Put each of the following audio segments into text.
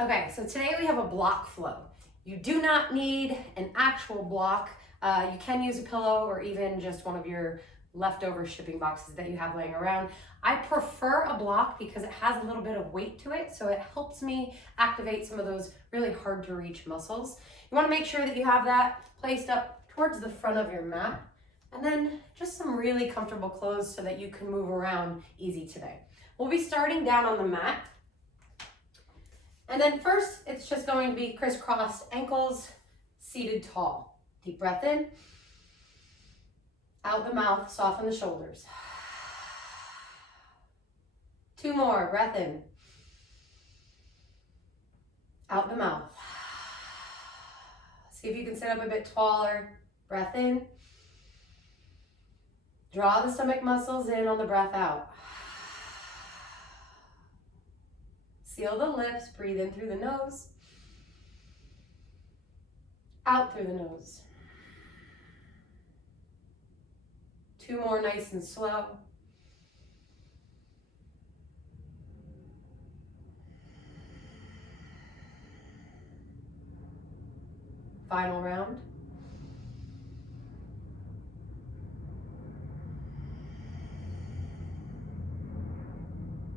Okay, so today we have a block flow. You do not need an actual block. You can use a pillow or even just one of your leftover shipping boxes that you have laying around. I prefer a block because it has a little bit of weight to it, so it helps me activate some of those really hard to reach muscles. You want to make sure that you have that placed up towards the front of your mat, and then just some really comfortable clothes so that you can move around easy today. We'll be starting down on the mat. And then first, it's just going to be crisscrossed ankles, seated tall. Deep breath in. Out the mouth, soften the shoulders. 2 more, breath in. Out the mouth. See if you can sit up a bit taller. Breath in. Draw the stomach muscles in on the breath out. Seal the lips, breathe in through the nose, out through the nose. 2 more, nice and slow. Final round.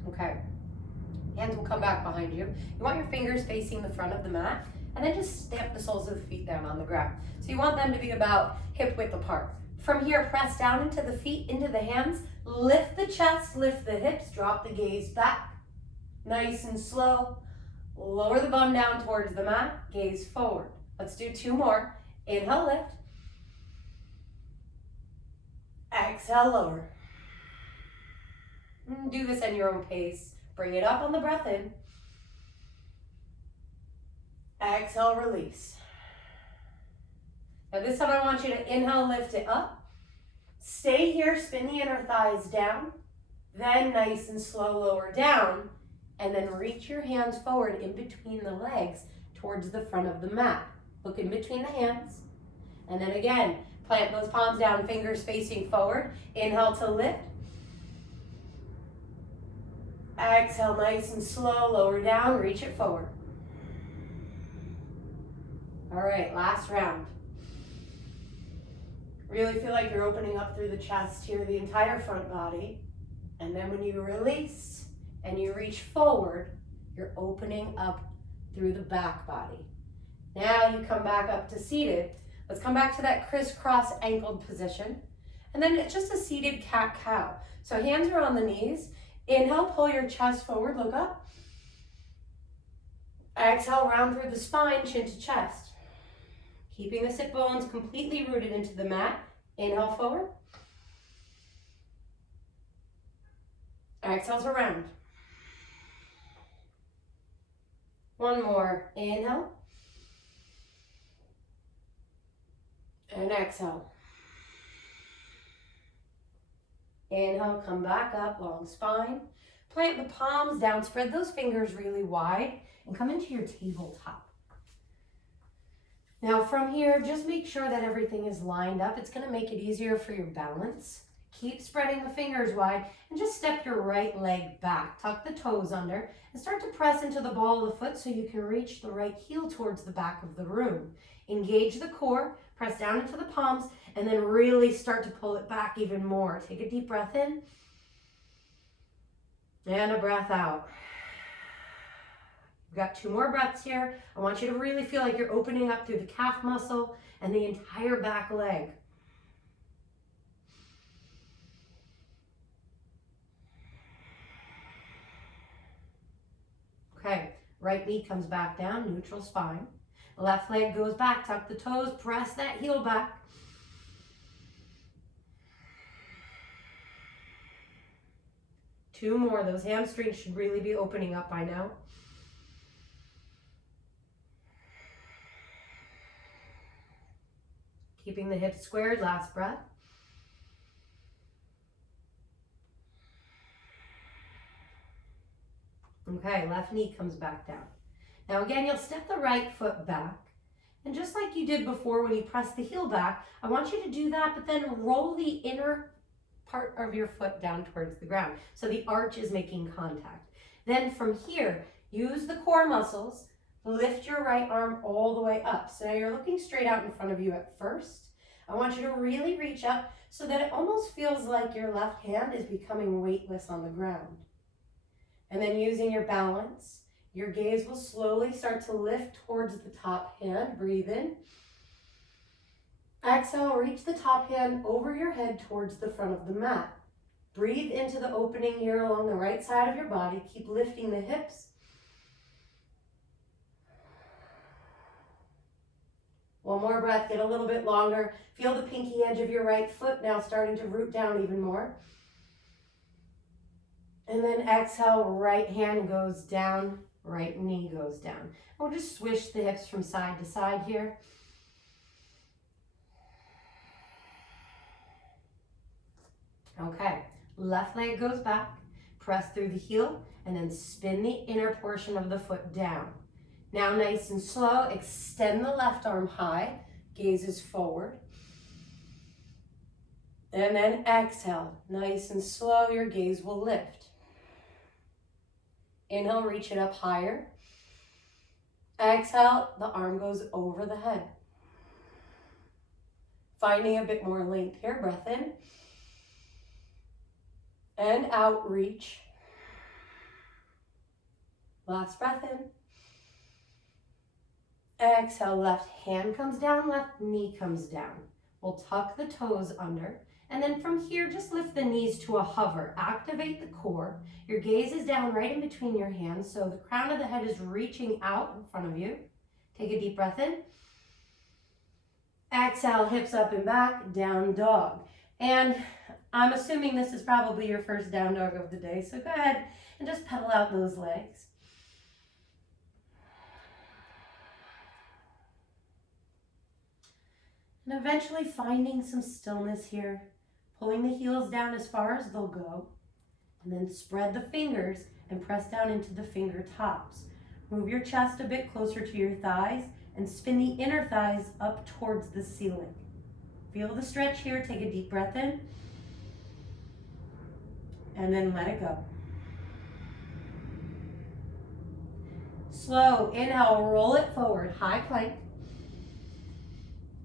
Okay. Hands will come back behind you. You want your fingers facing the front of the mat, and then just stamp the soles of the feet down on the ground. So you want them to be about hip width apart. From here, press down into the feet, into the hands, lift the chest, lift the hips, drop the gaze back. Nice and slow. Lower the bum down towards the mat, gaze forward. Let's do 2 more. Inhale, lift. Exhale, lower. Do this at your own pace. Bring it up on the breath in. Exhale, release. Now this time I want you to inhale, lift it up. Stay here, spin the inner thighs down. Then nice and slow, lower down. And then reach your hands forward in between the legs towards the front of the mat. Look in between the hands. And then again, plant those palms down, fingers facing forward. Inhale to lift. Exhale, nice and slow, lower down, reach it forward. All right, last round. Really feel like you're opening up through the chest here, the entire front body. And then when you release and you reach forward, you're opening up through the back body. Now you come back up to seated. Let's come back to that crisscross ankled position. And then it's just a seated cat-cow. So hands are on the knees. Inhale, pull your chest forward, look up. Exhale, round through the spine, chin to chest. Keeping the sit bones completely rooted into the mat. Inhale forward. Exhale to round. 1 more. Inhale. And exhale. Inhale, come back up, long spine. Plant the palms down, spread those fingers really wide, and come into your tabletop. Now from here, just make sure that everything is lined up. It's gonna make it easier for your balance. Keep spreading the fingers wide, and just step your right leg back. Tuck the toes under, and start to press into the ball of the foot so you can reach the right heel towards the back of the room. Engage the core, press down into the palms, and then really start to pull it back even more. Take a deep breath in, and a breath out. We've got 2 more breaths here. I want you to really feel like you're opening up through the calf muscle and the entire back leg. Okay, right knee comes back down, neutral spine. Left leg goes back, tuck the toes, press that heel back. Two more, those hamstrings should really be opening up by now. Keeping the hips squared, last breath. Okay, left knee comes back down. Now again, you'll step the right foot back. And just like you did before when you pressed the heel back, I want you to do that, but then roll the inner part of your foot down towards the ground. So the arch is making contact. Then from here, Use the core muscles. Lift your right arm all the way up. So now you're looking straight out in front of you at first. I want you to really reach up so that it almost feels like your left hand is becoming weightless on the ground. And then using your balance, your gaze will slowly start to lift towards the top hand. Breathe in. Exhale, reach the top hand over your head towards the front of the mat. Breathe into the opening here along the right side of your body. Keep lifting the hips. One more breath, get a little bit longer. Feel the pinky edge of your right foot now starting to root down even more. And then exhale, right hand goes down, right knee goes down. We'll just swish the hips from side to side here. Okay, left leg goes back, press through the heel, and then spin the inner portion of the foot down. Now nice and slow, extend the left arm high, gaze is forward. And then exhale, nice and slow, your gaze will lift. Inhale, reach it up higher. Exhale, the arm goes over the head. Finding a bit more length here, breath in. And out, reach. Last breath in. Exhale, left hand comes down, left knee comes down. We'll tuck the toes under. And then from here, just lift the knees to a hover. Activate the core. Your gaze is down right in between your hands, so the crown of the head is reaching out in front of you. Take a deep breath in. Exhale, hips up and back, down dog. And I'm assuming this is probably your first down dog of the day, so go ahead and just pedal out those legs. And eventually finding some stillness here, pulling the heels down as far as they'll go, and then spread the fingers and press down into the finger tops. Move your chest a bit closer to your thighs and spin the inner thighs up towards the ceiling. Feel the stretch here, take a deep breath in, and then let it go. Slow, inhale, roll it forward, high plank.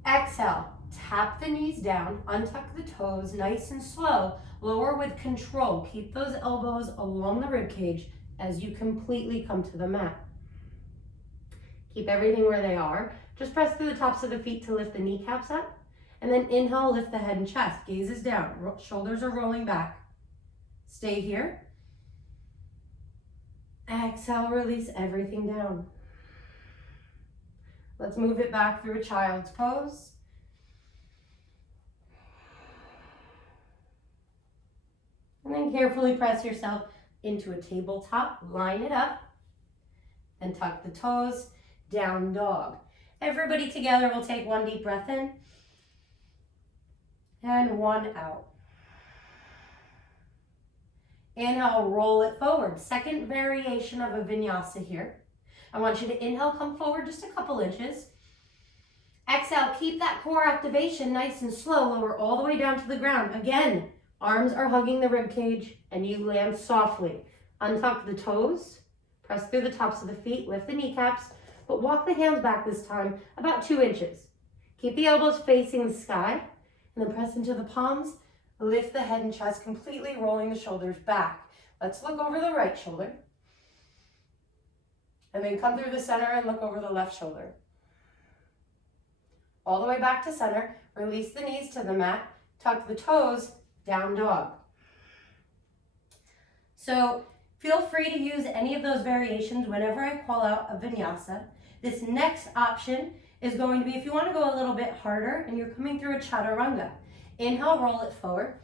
Exhale, tap the knees down, untuck the toes, nice and slow. Lower with control. Keep those elbows along the rib cage as you completely come to the mat. Keep everything where they are. Just press through the tops of the feet to lift the kneecaps up. And then inhale, lift the head and chest. Gaze is down. Shoulders are rolling back. Stay here. Exhale, release everything down. Let's move it back through a child's pose. And then carefully press yourself into a tabletop. Line it up and tuck the toes. Down dog. Everybody together will take one deep breath in and one out. Inhale, roll it forward. Second variation of a vinyasa here. I want you to inhale, come forward just a couple inches. Exhale, keep that core activation nice and slow. Lower all the way down to the ground. Again, arms are hugging the rib cage and you land softly. Untuck the toes, press through the tops of the feet, lift the kneecaps, but walk the hands back this time about 2 inches. Keep the elbows facing the sky and then press into the palms. Lift the head and chest, completely rolling the shoulders back. Let's look over the right shoulder. And then come through the center and look over the left shoulder. All the way back to center. Release the knees to the mat. Tuck the toes, down dog. So feel free to use any of those variations whenever I call out a vinyasa. This next option is going to be if you want to go a little bit harder and you're coming through a chaturanga. Inhale, roll it forward.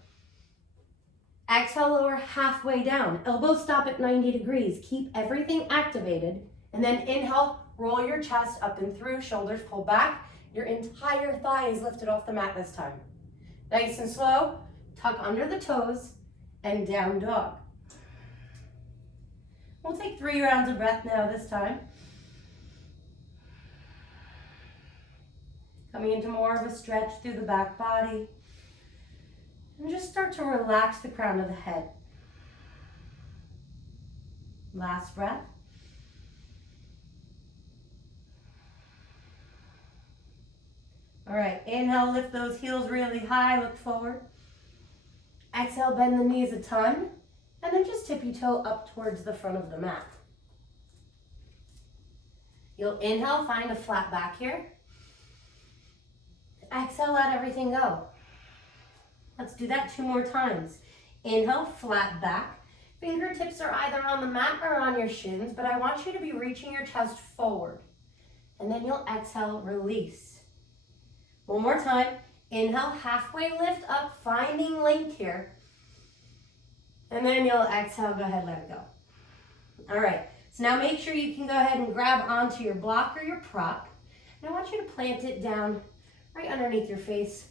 Exhale, lower halfway down. Elbows stop at 90 degrees. Keep everything activated. And then inhale, roll your chest up and through, shoulders pull back. Your entire thigh is lifted off the mat this time. Nice and slow, tuck under the toes and down dog. We'll take 3 rounds of breath now this time. Coming into more of a stretch through the back body. And just start to relax the crown of the head. Last breath. All right, inhale, lift those heels really high, look forward. Exhale, bend the knees a ton, and then just tip your toe up towards the front of the mat. You'll inhale, find a flat back here. Exhale, let everything go. Let's do that 2 more times. Inhale, flat back. Fingertips are either on the mat or on your shins, but I want you to be reaching your chest forward. And then you'll exhale, release. 1 more time. Inhale, halfway lift up, finding length here. And then you'll exhale, go ahead, let it go. All right, so now make sure you can go ahead and grab onto your block or your prop. And I want you to plant it down right underneath your face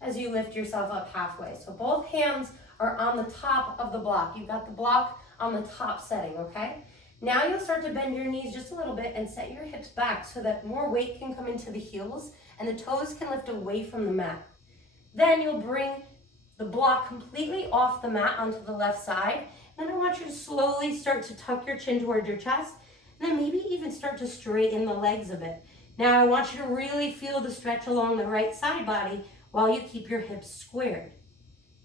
as you lift yourself up halfway. So both hands are on the top of the block. You've got the block on the top setting, okay? Now you'll start to bend your knees just a little bit and set your hips back so that more weight can come into the heels and the toes can lift away from the mat. Then you'll bring the block completely off the mat onto the left side. Then I want you to slowly start to tuck your chin towards your chest and then maybe even start to straighten the legs a bit. Now I want you to really feel the stretch along the right side body while you keep your hips squared.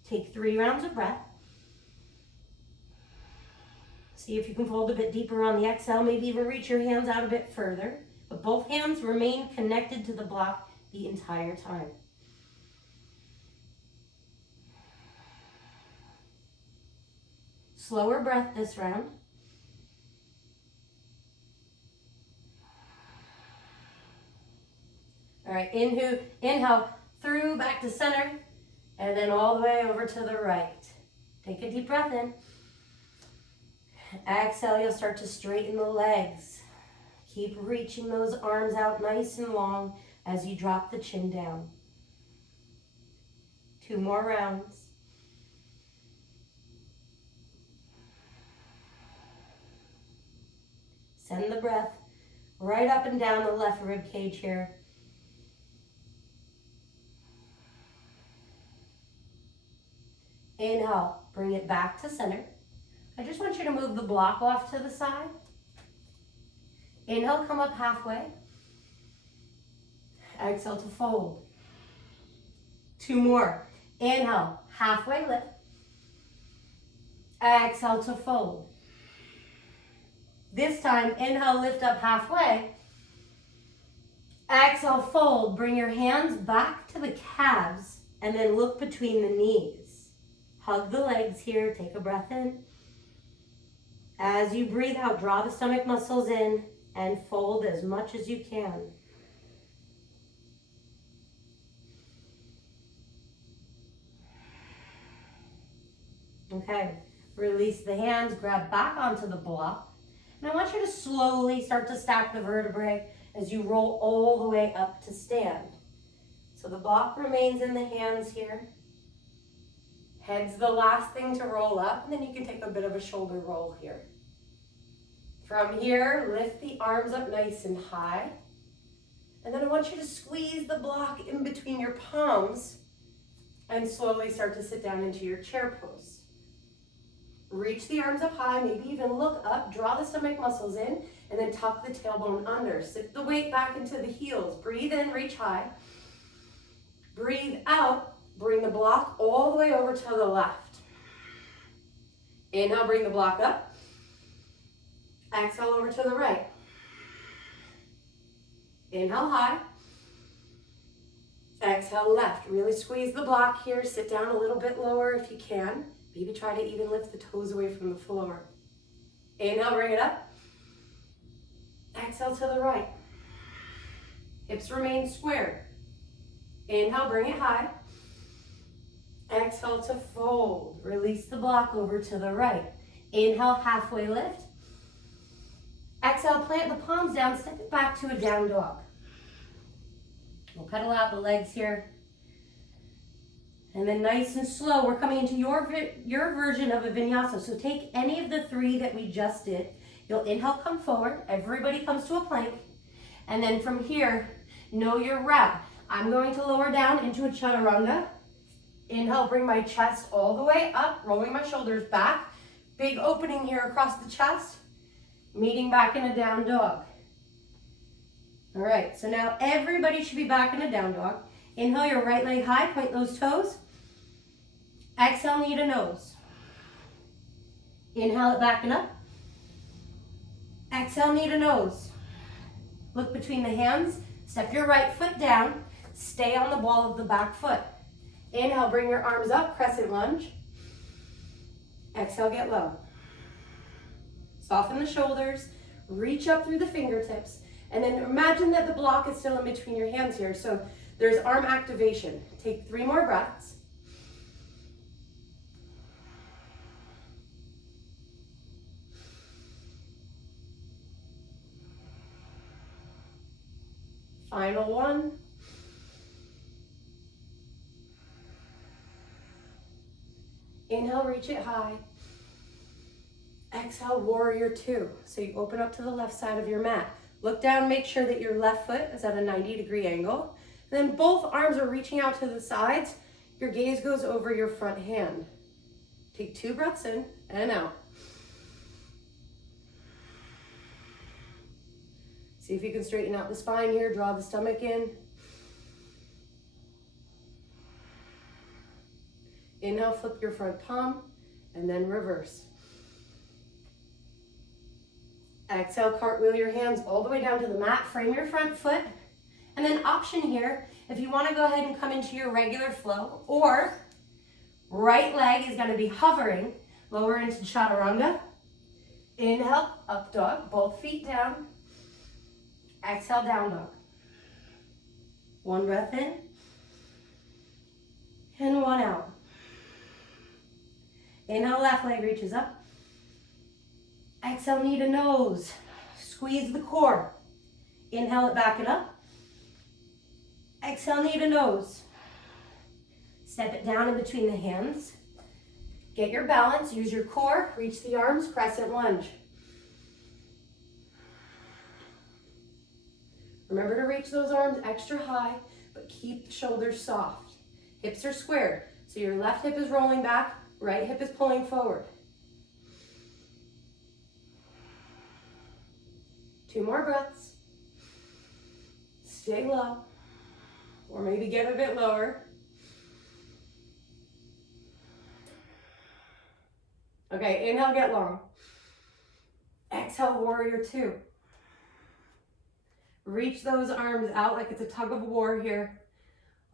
Take 3 rounds of breath. See if you can fold a bit deeper on the exhale, maybe even reach your hands out a bit further. But both hands remain connected to the block the entire time. Slower breath this round. All right, inhale through back to center, and then all the way over to the right. Take a deep breath in. Exhale, you'll start to straighten the legs. Keep reaching those arms out nice and long as you drop the chin down. 2 more rounds. Send the breath right up and down the left rib cage here. Inhale, bring it back to center. I just want you to move the block off to the side. Inhale, come up halfway. Exhale to fold. 2 more. Inhale, halfway lift. Exhale to fold. This time, inhale, lift up halfway. Exhale, fold. Bring your hands back to the calves and then look between the knees. Hug the legs here. Take a breath in. As you breathe out, draw the stomach muscles in and fold as much as you can. Okay, release the hands, grab back onto the block. And I want you to slowly start to stack the vertebrae as you roll all the way up to stand. So the block remains in the hands here. Head's the last thing to roll up, and then you can take a bit of a shoulder roll here. From here, lift the arms up nice and high. And then I want you to squeeze the block in between your palms and slowly start to sit down into your chair pose. Reach the arms up high, maybe even look up, draw the stomach muscles in, and then tuck the tailbone under. Sit the weight back into the heels. Breathe in, reach high. Breathe out, bring the block all the way over to the left. Inhale, bring the block up. Exhale over to the right. Inhale high. Exhale left. Really squeeze the block here. Sit down a little bit lower if you can. Maybe try to even lift the toes away from the floor. Inhale, bring it up. Exhale to the right. Hips remain squared. Inhale, bring it high. Exhale to fold. Release the block over to the right. Inhale, halfway lift. Exhale, plant the palms down, step it back to a down dog. We'll pedal out the legs here. And then nice and slow, we're coming into your version of a vinyasa. So take any of the 3 that we just did. You'll inhale, come forward. Everybody comes to a plank. And then from here, know your rep. I'm going to lower down into a chaturanga. Inhale, bring my chest all the way up, rolling my shoulders back. Big opening here across the chest. Meeting back in a down dog. All right, so now everybody should be back in a down dog. Inhale your right leg high, point those toes. Exhale, knee to nose. Inhale it back and up. Exhale, knee to nose. Look between the hands. Step your right foot down. Stay on the ball of the back foot. Inhale, bring your arms up, crescent lunge. Exhale, get low. Soften the shoulders. Reach up through the fingertips. And then imagine that the block is still in between your hands here. So there's arm activation. Take 3 more breaths. Final one. Inhale, reach it high. Exhale, warrior 2. So you open up to the left side of your mat. Look down, make sure that your left foot is at a 90-degree angle. Then both arms are reaching out to the sides. Your gaze goes over your front hand. Take 2 breaths in and out. See if you can straighten out the spine here, draw the stomach in. Inhale, flip your front palm, and then reverse. Exhale, cartwheel your hands all the way down to the mat, frame your front foot. And then option here, if you want to go ahead and come into your regular flow, or right leg is going to be hovering, lower into chaturanga. Inhale, up dog, both feet down. Exhale, down dog. 1 breath in, and 1 out. Inhale, left leg reaches up. Exhale, knee to nose. Squeeze the core. Inhale it back and up. Exhale, knee to nose. Step it down in between the hands. Get your balance, use your core, reach the arms, crescent lunge. Remember to reach those arms extra high, but keep the shoulders soft. Hips are squared, so your left hip is rolling back, right hip is pulling forward. 2 more breaths. Stay low, or maybe get a bit lower. Okay, inhale, get long. Exhale, warrior 2. Reach those arms out like it's a tug of war here.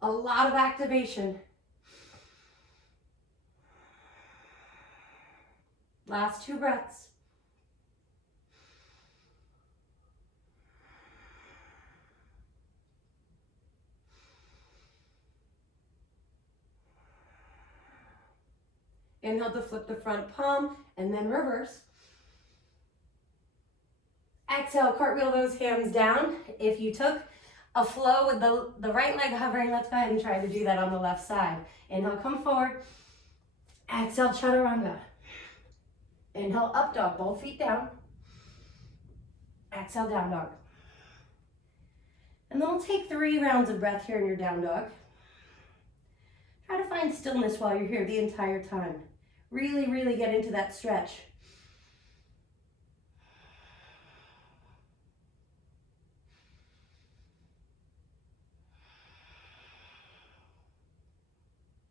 A lot of activation. Last 2 breaths. Inhale to flip the front palm and then reverse. Exhale, cartwheel those hands down. If you took a flow with the right leg hovering, let's go ahead and try to do that on the left side. Inhale, come forward. Exhale, chaturanga. Inhale, up dog, both feet down. Exhale, down dog. And then we'll take 3 rounds of breath here in your down dog. Try to find stillness while you're here the entire time. Really, really get into that stretch.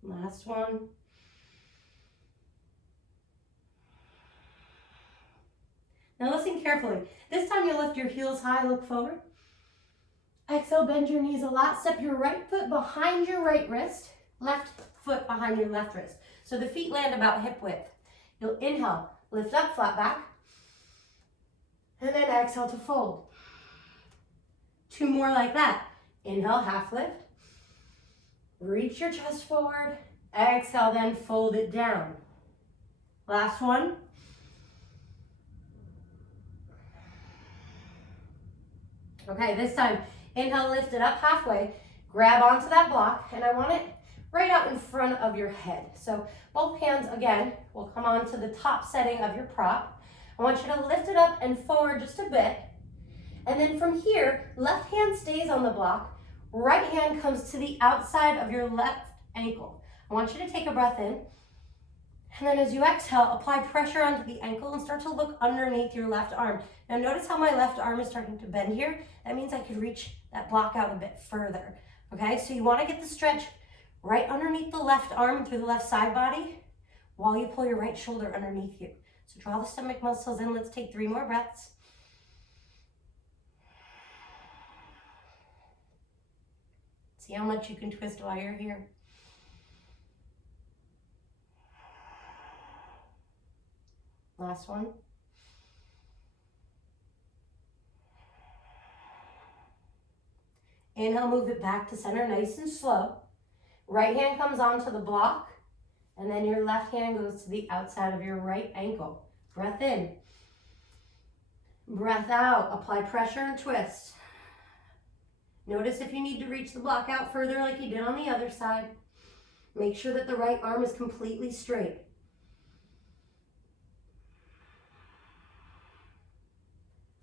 Last one. Now listen carefully. This time you'll lift your heels high, look forward. Exhale, bend your knees a lot. Step your right foot behind your right wrist, left foot behind your left wrist. So the feet land about hip width. You'll inhale, lift up, flat back. And then exhale to fold. 2 more like that. Inhale, half lift. Reach your chest forward. Exhale, then fold it down. Last one. Okay, this time, inhale, lift it up halfway. Grab onto that block, and I want it right out in front of your head. So both hands, again, will come onto the top setting of your prop. I want you to lift it up and forward just a bit. And then from here, left hand stays on the block. Right hand comes to the outside of your left ankle. I want you to take a breath in. And then as you exhale, apply pressure onto the ankle and start to look underneath your left arm. Now notice how my left arm is starting to bend here. That means I could reach that block out a bit further. Okay, so you want to get the stretch right underneath the left arm through the left side body while you pull your right shoulder underneath you. So draw the stomach muscles in. Let's take 3 more breaths. See how much you can twist while you're here. Last one. Inhale, move it back to center nice and slow. Right hand comes onto the block, and then your left hand goes to the outside of your right ankle. Breath in. Breath out. Apply pressure and twist. Notice if you need to reach the block out further like you did on the other side. Make sure that the right arm is completely straight.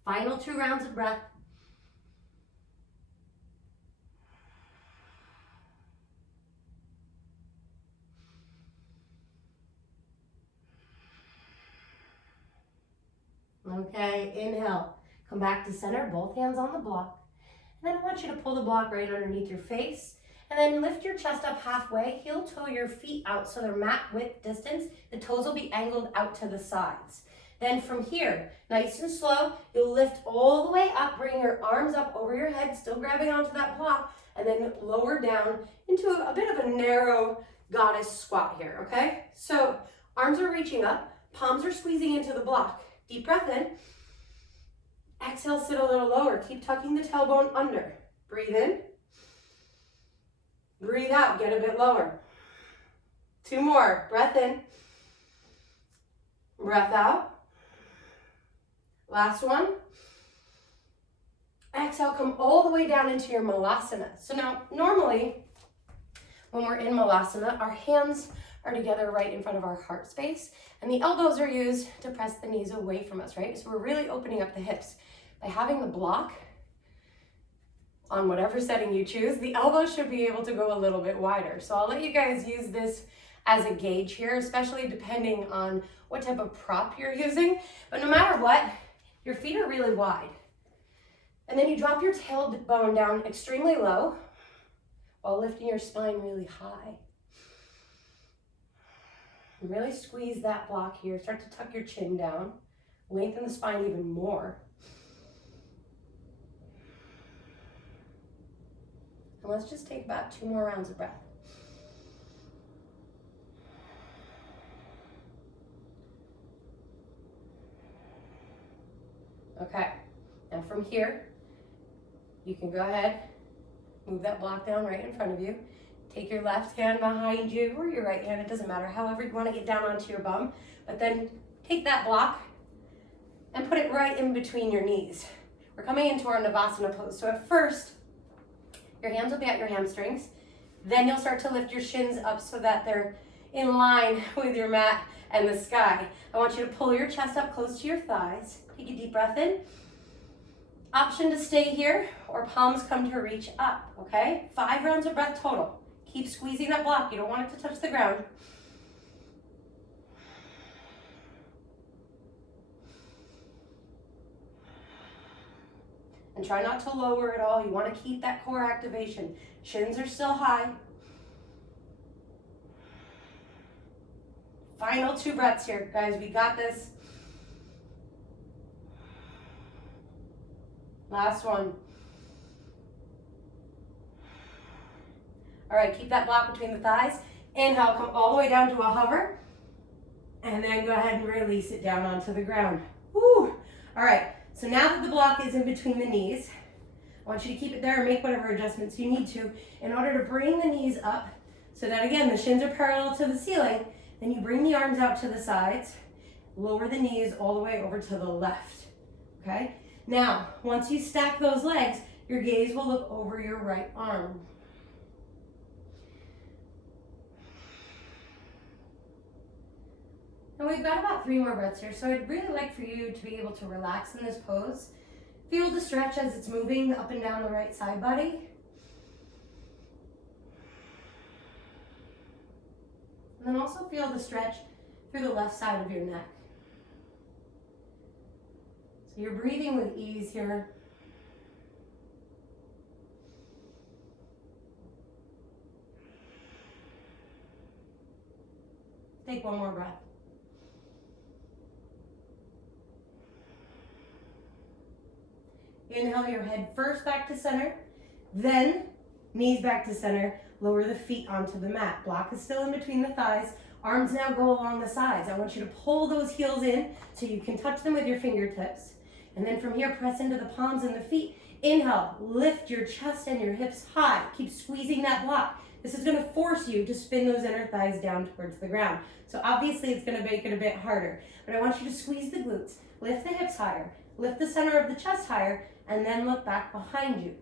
Final 2 rounds of breath. Okay, inhale. Come back to center, both hands on the block. And then I want you to pull the block right underneath your face. And then lift your chest up halfway. Heel toe your feet out so they're mat width distance. The toes will be angled out to the sides. Then from here, nice and slow, you'll lift all the way up, bring your arms up over your head, still grabbing onto that block, and then lower down into a bit of a narrow goddess squat here, okay? So arms are reaching up, palms are squeezing into the block. Deep breath in. Exhale, sit a little lower. Keep tucking the tailbone under. Breathe in. Breathe out, get a bit lower. 2 more. Breath in. Breath out. Last one. Exhale, come all the way down into your malasana. So now, normally, when we're in malasana, our hands are together right in front of our heart space, and the elbows are used to press the knees away from us, right? So we're really opening up the hips. By having the block on whatever setting you choose, the elbows should be able to go a little bit wider. So I'll let you guys use this as a gauge here, especially depending on what type of prop you're using. But no matter what, your feet are really wide. And then you drop your tailbone down extremely low while lifting your spine really high. And really squeeze that block here. Start to tuck your chin down. Lengthen the spine even more. And let's just take about 2 more rounds of breath. Okay, now from here, you can go ahead, move that block down right in front of you. Take your left hand behind you or your right hand, it doesn't matter, however you want to get down onto your bum. But then take that block and put it right in between your knees. We're coming into our Navasana pose. So at first, your hands will be at your hamstrings. Then you'll start to lift your shins up so that they're in line with your mat and the sky. I want you to pull your chest up close to your thighs. Take a deep breath in. Option to stay here or palms come to reach up, okay? 5 rounds of breath total. Keep squeezing that block. You don't want it to touch the ground. And try not to lower at all. You want to keep that core activation. Shins are still high. Final 2 breaths here, guys. We got this. Last one. All right, keep that block between the thighs. Inhale, come all the way down to a hover. And then go ahead and release it down onto the ground. Woo! All right, so now that the block is in between the knees, I want you to keep it there and make whatever adjustments you need to in order to bring the knees up so that, again, the shins are parallel to the ceiling. Then you bring the arms out to the sides, lower the knees all the way over to the left, okay? Now, once you stack those legs, your gaze will look over your right arm. And we've got about 3 more breaths here, so I'd really like for you to be able to relax in this pose. Feel the stretch as it's moving up and down the right side body. And then also feel the stretch through the left side of your neck. So you're breathing with ease here. Take one more breath. Inhale your head first back to center, then knees back to center. Lower the feet onto the mat. Block is still in between the thighs. Arms now go along the sides. I want you to pull those heels in so you can touch them with your fingertips. And then from here, press into the palms and the feet. Inhale, lift your chest and your hips high. Keep squeezing that block. This is gonna force you to spin those inner thighs down towards the ground. So obviously it's gonna make it a bit harder, but I want you to squeeze the glutes, lift the hips higher, lift the center of the chest higher, and then look back behind you.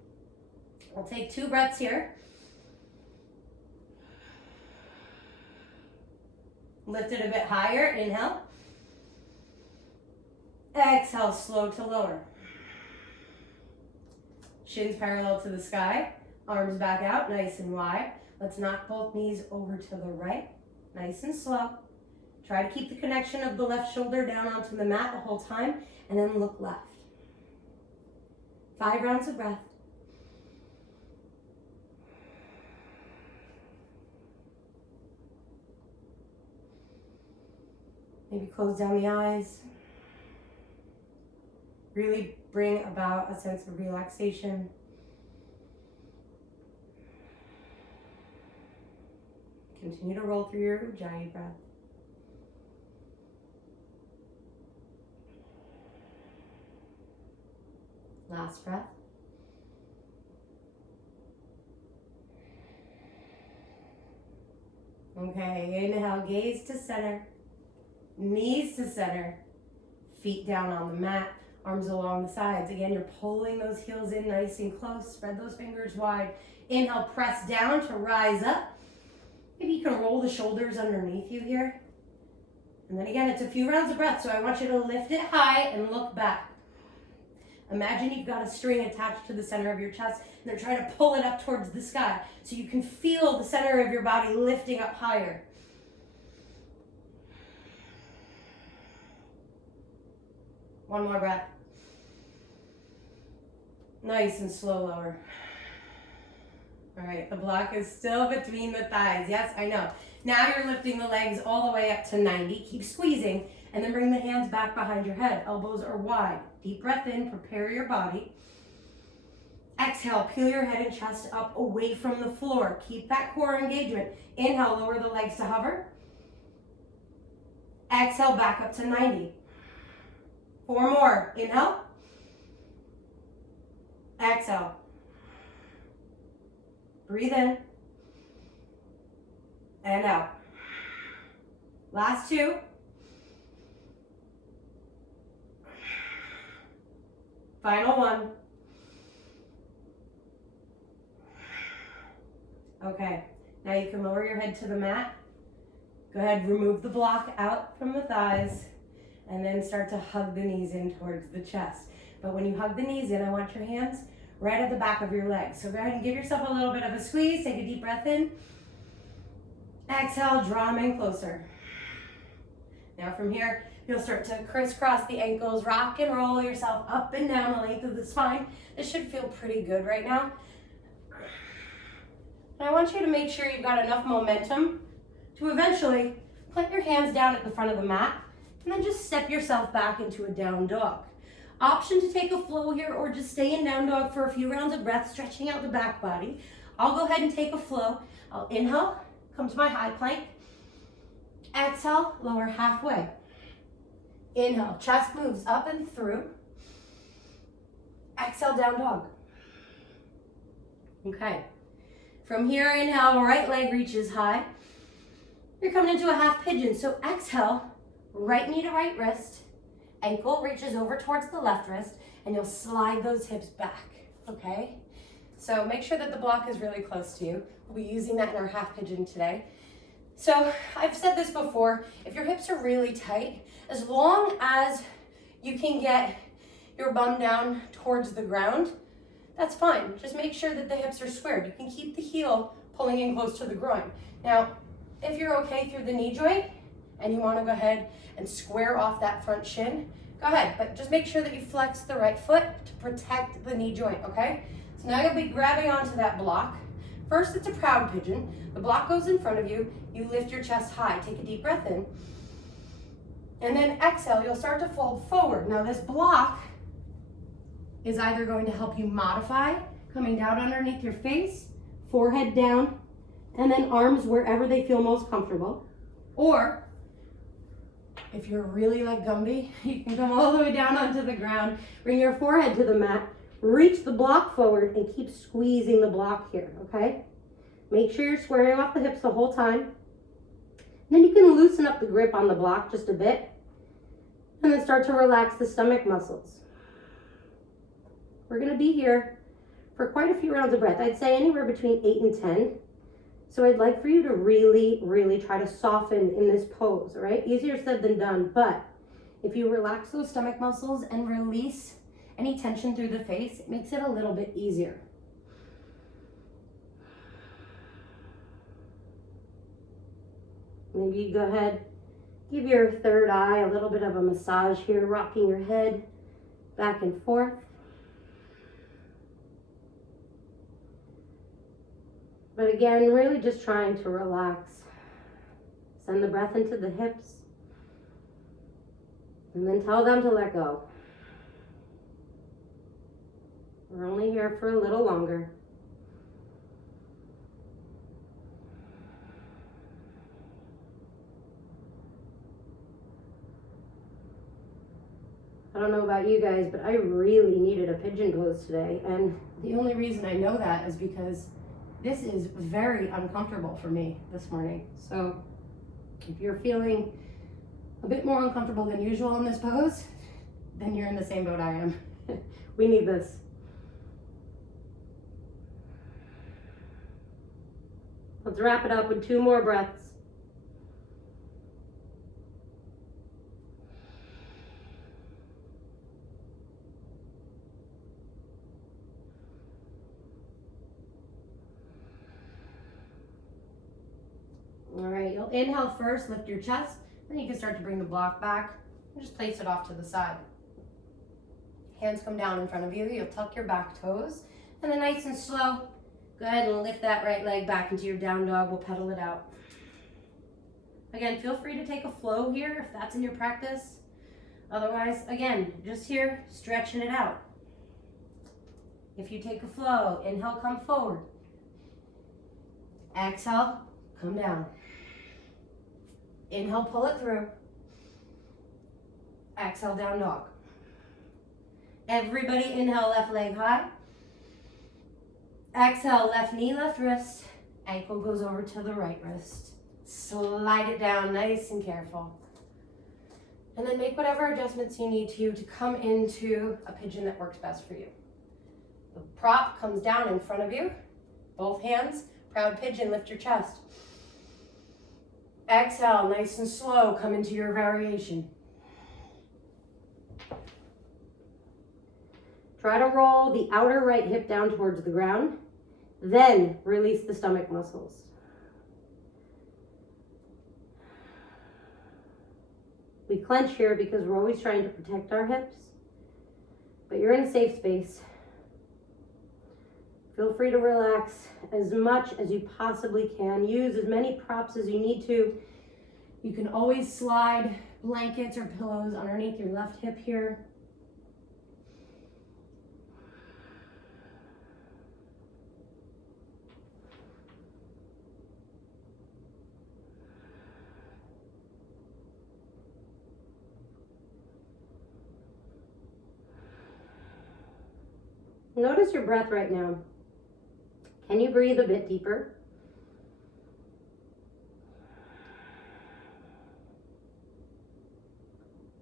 We'll take 2 breaths here. Lift it a bit higher, inhale. Exhale, slow to lower. Shins parallel to the sky, arms back out, nice and wide. Let's knock both knees over to the right, nice and slow. Try to keep the connection of the left shoulder down onto the mat the whole time, and then look left. 5 rounds of breath. Maybe close down the eyes. Really bring about a sense of relaxation. Continue to roll through your Ujjayi breath. Last breath. Okay, inhale, gaze to center. Knees to center, feet down on the mat, arms along the sides. Again, you're pulling those heels in nice and close. Spread those fingers wide. Inhale, press down to rise up. Maybe you can roll the shoulders underneath you here. And then again, it's a few rounds of breath, so I want you to lift it high and look back. Imagine you've got a string attached to the center of your chest, and they're trying to pull it up towards the sky, so you can feel the center of your body lifting up higher. One more breath. Nice and slow lower. All right, the block is still between the thighs. Yes, I know. Now you're lifting the legs all the way up to 90. Keep squeezing, and then bring the hands back behind your head. Elbows are wide. Deep breath in, prepare your body. Exhale, peel your head and chest up away from the floor. Keep that core engagement. Inhale, lower the legs to hover. Exhale, back up to 90. 4 more. Inhale. Exhale. Breathe in. And out. Last 2. Final 1. Okay. Now you can lower your head to the mat. Go ahead, remove the block out from the thighs. And then start to hug the knees in towards the chest. But when you hug the knees in, I want your hands right at the back of your legs. So go ahead and give yourself a little bit of a squeeze. Take a deep breath in. Exhale, draw them in closer. Now from here, you'll start to crisscross the ankles, rock and roll yourself up and down the length of the spine. This should feel pretty good right now. And I want you to make sure you've got enough momentum to eventually put your hands down at the front of the mat, and then just step yourself back into a down dog. Option to take a flow here or just stay in down dog for a few rounds of breath, stretching out the back body. I'll go ahead and take a flow. I'll inhale, come to my high plank. Exhale, lower halfway. Inhale, chest moves up and through. Exhale, down dog. Okay. From here, inhale, right leg reaches high. You're coming into a half pigeon, so exhale, right knee to right wrist, ankle reaches over towards the left wrist, and you'll slide those hips back, okay? So make sure that the block is really close to you. We'll be using that in our half pigeon today. So I've said this before, if your hips are really tight, as long as you can get your bum down towards the ground, that's fine. Just make sure that the hips are squared. You can keep the heel pulling in close to the groin. Now, if you're okay through the knee joint and you want to go ahead and square off that front shin, go ahead, but just make sure that you flex the right foot to protect the knee joint, okay? So now you'll be grabbing onto that block. First, it's a proud pigeon. The block goes in front of you. You lift your chest high. Take a deep breath in. And then exhale, you'll start to fold forward. Now this block is either going to help you modify, coming down underneath your face, forehead down, and then arms wherever they feel most comfortable. Or, if you're really like Gumby, you can come all the way down onto the ground, bring your forehead to the mat, reach the block forward, and keep squeezing the block here, okay? Make sure you're squaring off the hips the whole time. Then you can loosen up the grip on the block just a bit, and then start to relax the stomach muscles. We're gonna be here for quite a few rounds of breath. I'd say anywhere between 8 and 10. So I'd like for you to really, really try to soften in this pose, all right? Easier said than done, but if you relax those stomach muscles and release any tension through the face, it makes it a little bit easier. Maybe you go ahead, give your third eye a little bit of a massage here, rocking your head back and forth. But again, really just trying to relax. Send the breath into the hips. And then tell them to let go. We're only here for a little longer. I don't know about you guys, but I really needed a pigeon pose today. And the only reason I know that is because this is very uncomfortable for me this morning. So if you're feeling a bit more uncomfortable than usual in this pose, then you're in the same boat I am. We need this. Let's wrap it up with 2 more breaths. All right, you'll inhale first, lift your chest, then you can start to bring the block back and just place it off to the side. Hands come down in front of you, you'll tuck your back toes, and then nice and slow, go ahead and lift that right leg back into your down dog. We'll pedal it out. Again, feel free to take a flow here if that's in your practice. Otherwise, again, just here, stretching it out. If you take a flow, inhale, come forward. Exhale, come down. Inhale, pull it through. Exhale, down dog. Everybody inhale, left leg high. Exhale, left knee, left wrist. Ankle goes over to the right wrist. Slide it down nice and careful. And then make whatever adjustments you need to come into a pigeon that works best for you. The prop comes down in front of you. Both hands, proud pigeon, lift your chest. Exhale, nice and slow, come into your variation. Try to roll the outer right hip down towards the ground, then release the stomach muscles. We clench here because we're always trying to protect our hips, but you're in a safe space. Feel free to relax as much as you possibly can. Use as many props as you need to. You can always slide blankets or pillows underneath your left hip here. Notice your breath right now. Can you breathe a bit deeper?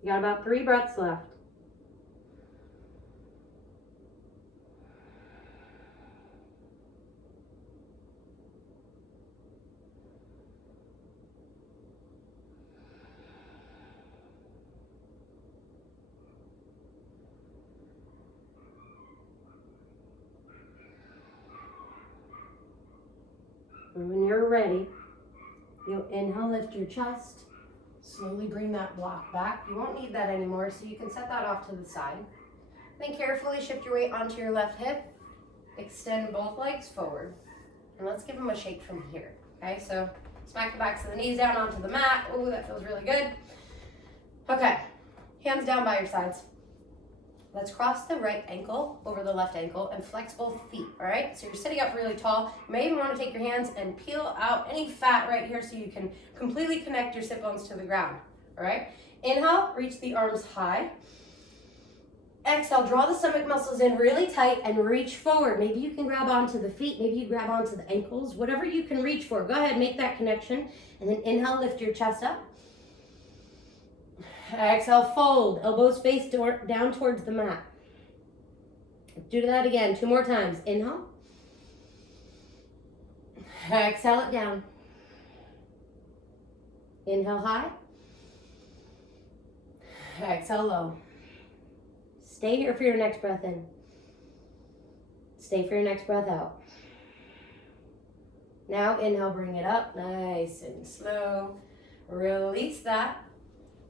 You got about 3 breaths left. And when you're ready, you'll inhale, lift your chest, slowly bring that block back. You won't need that anymore, so you can set that off to the side. Then carefully shift your weight onto your left hip, extend both legs forward. And let's give them a shake from here. Okay, so smack the backs of the knees down onto the mat. Oh, that feels really good. Okay, hands down by your sides. Let's cross the right ankle over the left ankle and flex both feet, all right? So you're sitting up really tall. You may even want to take your hands and peel out any fat right here so you can completely connect your sit bones to the ground, all right? Inhale, reach the arms high. Exhale, draw the stomach muscles in really tight and reach forward. Maybe you can grab onto the feet, maybe you grab onto the ankles, whatever you can reach for. Go ahead, make that connection. And then inhale, lift your chest up. Exhale, fold, elbows face down towards the mat. Do that again, 2 more times. Inhale. Exhale it down. Inhale high. Exhale low. Stay here for your next breath in. Stay for your next breath out. Now inhale, bring it up, nice and slow. Release that.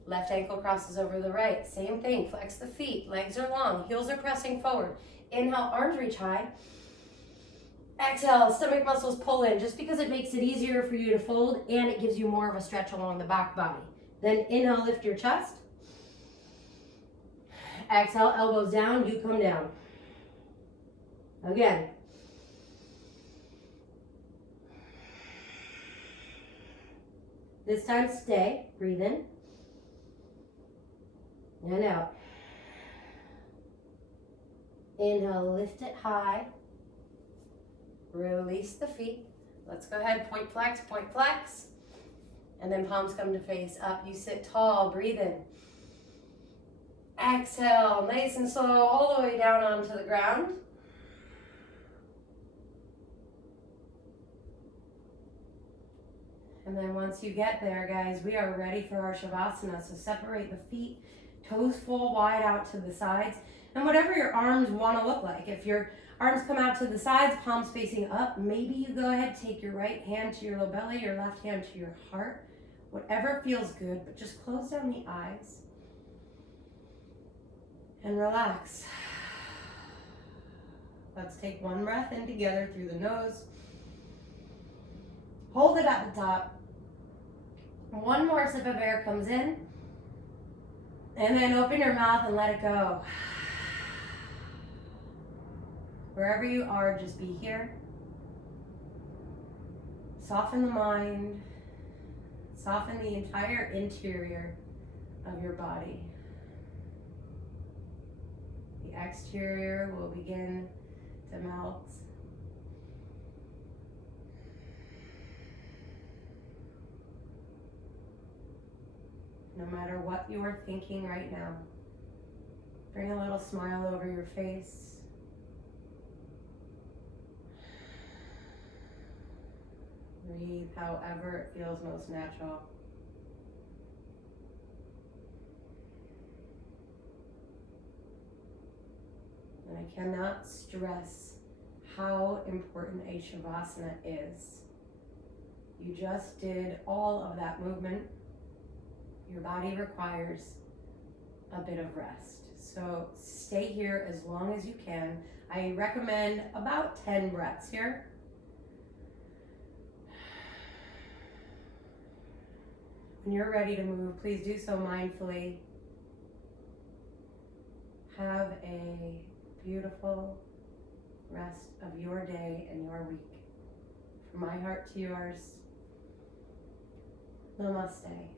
Left ankle crosses over the right. Same thing, flex the feet, legs are long, heels are pressing forward. Inhale, arms reach high. Exhale, stomach muscles pull in, just because it makes it easier for you to fold and it gives you more of a stretch along the back body. Then inhale, lift your chest. Exhale, elbows down, you come down. Again. This time stay, breathe in. And out. Inhale, lift it high. Release the feet. Let's go ahead, point flex, and then palms come to face up. You sit tall, breathe in. Exhale, nice and slow, all the way down onto the ground. And then once you get there, guys, we are ready for our Shavasana. So separate the feet, toes full wide out to the sides, and whatever your arms want to look like. If your arms come out to the sides, palms facing up, maybe you go ahead, take your right hand to your low belly, your left hand to your heart. Whatever feels good, but just close down the eyes and relax. Let's take one breath in together through the nose. Hold it at the top. One more sip of air comes in. And then open your mouth and let it go. Wherever you are, just be here. Soften the mind. Soften the entire interior of your body. The exterior will begin to melt. No matter what you are thinking right now, bring a little smile over your face. Breathe however it feels most natural. And I cannot stress how important a Shavasana is. You just did all of that movement. Your body requires a bit of rest. So stay here as long as you can. I recommend about 10 breaths here. When you're ready to move, please do so mindfully. Have a beautiful rest of your day and your week. From my heart to yours, namaste.